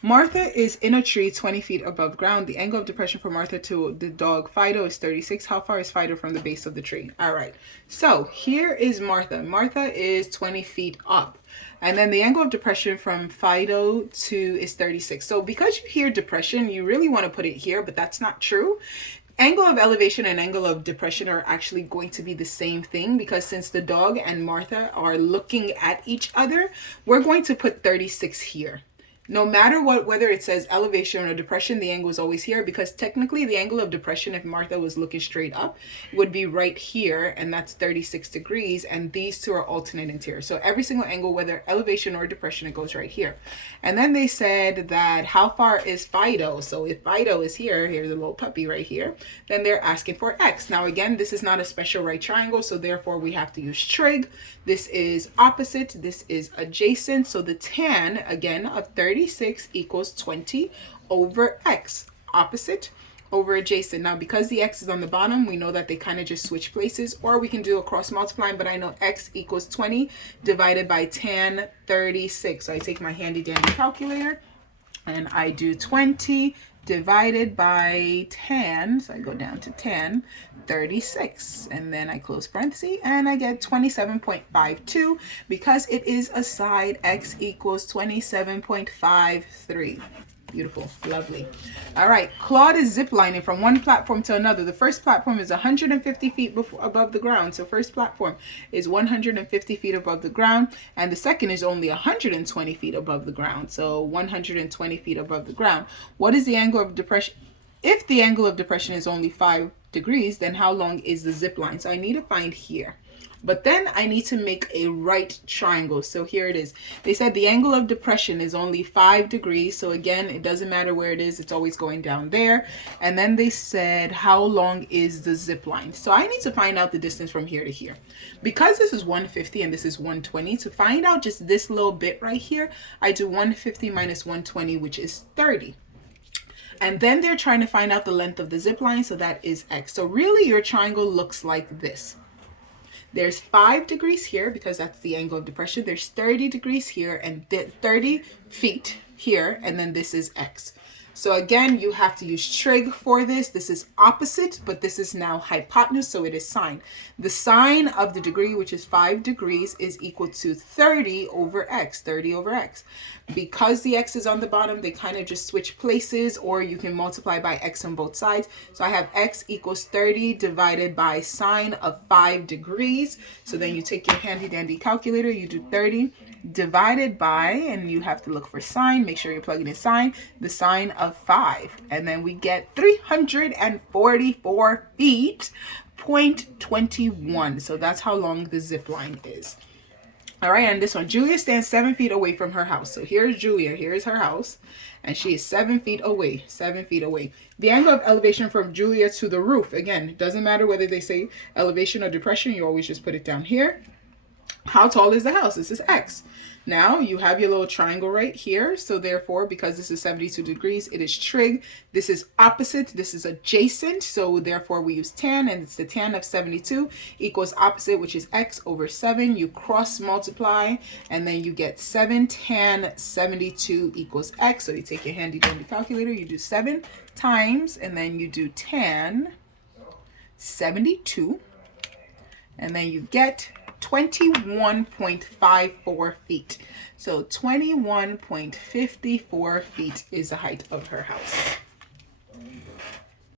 Martha is in a tree 20 feet above ground. The angle of depression from Martha to the dog Fido is 36. How far is Fido from the base of the tree? All right. So here is Martha. Martha is 20 feet up. And then the angle of depression from Fido to is 36. So because you hear depression, you really want to put it here, but that's not true. Angle of elevation and angle of depression are actually going to be the same thing, because since the dog and Martha are looking at each other, we're going to put 36 here. No matter what, whether it says elevation or depression, the angle is always here, because technically the angle of depression, if Martha was looking straight up, would be right here, and that's 36 degrees, and these two are alternating here. So every single angle, whether elevation or depression, it goes right here. And then they said that how far is Fido? So if Fido is here, here's a little puppy right here, then they're asking for X. Now again, this is not a special right triangle, so therefore we have to use trig. This is opposite, this is adjacent, so the tan, again, of 36 equals 20 over X. Opposite over adjacent. Now, because the X is on the bottom, we know that they kind of just switch places, or we can do a cross multiplying, but I know X equals 20 divided by tan 36. So I take my handy dandy calculator and I do 20 divided by 10, so I go down to 10, 36, and then I close parenthesis, and I get 27.52, because it is a side. X equals 27.53. Beautiful, lovely. All right, Claude is ziplining from one platform to another. The first platform is 150 feet above the ground. So first platform is 150 feet above the ground, and the second is only 120 feet above the ground. So 120 feet above the ground. What is the angle of depression? If the angle of depression is only 5 degrees, then how long is the zip line? So I need to find here. But then I need to make a right triangle. So here it is. They said the angle of depression is only 5 degrees. So again, it doesn't matter where it is. It's always going down there. And then they said, how long is the zip line? So I need to find out the distance from here to here. Because this is 150 and this is 120, to find out just this little bit right here, I do 150 minus 120, which is 30. And then they're trying to find out the length of the zip line. So that is X. So really your triangle looks like this. There's 5 degrees here, because that's the angle of depression. There's 30 degrees here and 30 feet here, and then this is X. So again, you have to use trig for this. This is opposite, but this is now hypotenuse, so it is sine. The sine of the degree, which is 5 degrees, is equal to 30 over X, 30 over X. Because the X is on the bottom, they kind of just switch places, or you can multiply by X on both sides. So I have X equals 30 divided by sine of 5 degrees. So then you take your handy dandy calculator, you do 30 divided by, and you have to look for sine, make sure you're plugging in sine, the sine of 5, and then we get 344 feet, 0.21. So that's how long the zip line is. All right, and this one, Julia stands 7 feet away from her house. So here's Julia, here's her house, and she is 7 feet away, 7 feet away. The angle of elevation from Julia to the roof, again, it doesn't matter whether they say elevation or depression, you always just put it down here. How tall is the house? This is X. Now you have your little triangle right here. So therefore, because this is 72 degrees, it is trig. This is opposite. This is adjacent. So therefore we use tan, and it's the tan of 72 equals opposite, which is X over 7. You cross multiply, and then you get 7 tan 72 equals X. So you take your handy dandy calculator, you do 7 times, and then you do tan 72, and then you get 21.54 feet. So 21.54 feet is the height of her house.